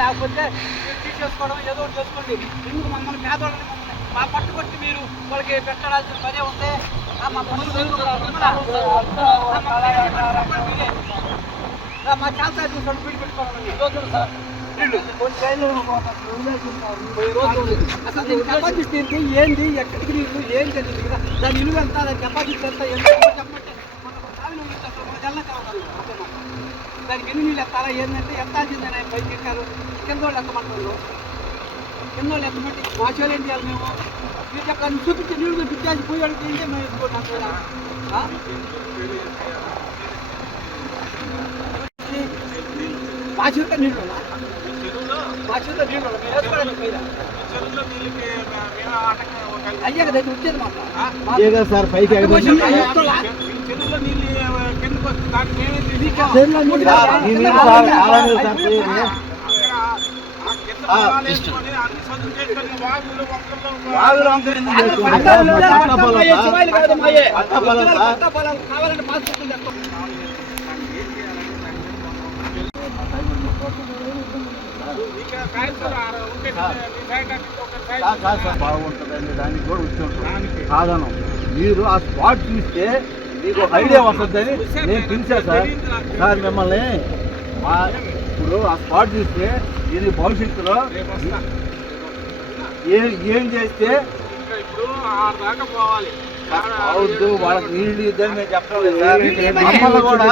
లేకపోతే మీరు తీసేసుకోవడం ఏదో ఒకటి చేసుకోండి. ఎందుకు మమ్మల్ని పేదవాళ్ళని మా పట్టుకొచ్చి మీరు వాళ్ళకి పెట్టాల్సిన పనే ఉంది. మా చాలా బిల్లు పెట్టుకోవాలండి అసలు కెపాసిటీ ఏంది, ఎక్కడికి నీళ్ళు ఏం తెలియదు కదా. దాని ఇల్లు ఎంత, దాని కెపాసిటీ ఎంత చెప్పమంటే దానికి ఎన్ని నీళ్ళు ఎత్తాలా ఏంటంటే ఎత్తాల్సిందని పైకి ఎక్కారు. కింద వాళ్ళు ఎత్తమంటారు, కింద వాళ్ళు ఎత్తమంటే మాచేలు ఏం చేయాలి మేము? మీరు చెప్పాలి చూపించి నీళ్ళు చూపించాల్సి పోయి వాళ్ళకి ఏంటి మేము ఎత్తుకోవడం మాచేలుగా నీళ్ళు మాచేలుగా నీళ్ళు అయ్యా కదా వచ్చేది మాట సార్ పైకి కావాలంటే పాస్పోర్ట్ బాగుంటుందండి, దానికి కూడా వచ్చి సాధనం. మీరు ఆ స్పాట్ చూస్తే మీకు ఐడియా వస్తుందని నేను పిలిచాను సార్ మిమ్మల్ని. ఇప్పుడు ఆ స్పాట్ చూస్తే దీని భవిష్యత్తులో ఏం చేస్తే అవద్దు, వాళ్ళకి నీళ్ళు ఇద్దని మేము చెప్పలేదు సార్. మమ్మల్ని కూడా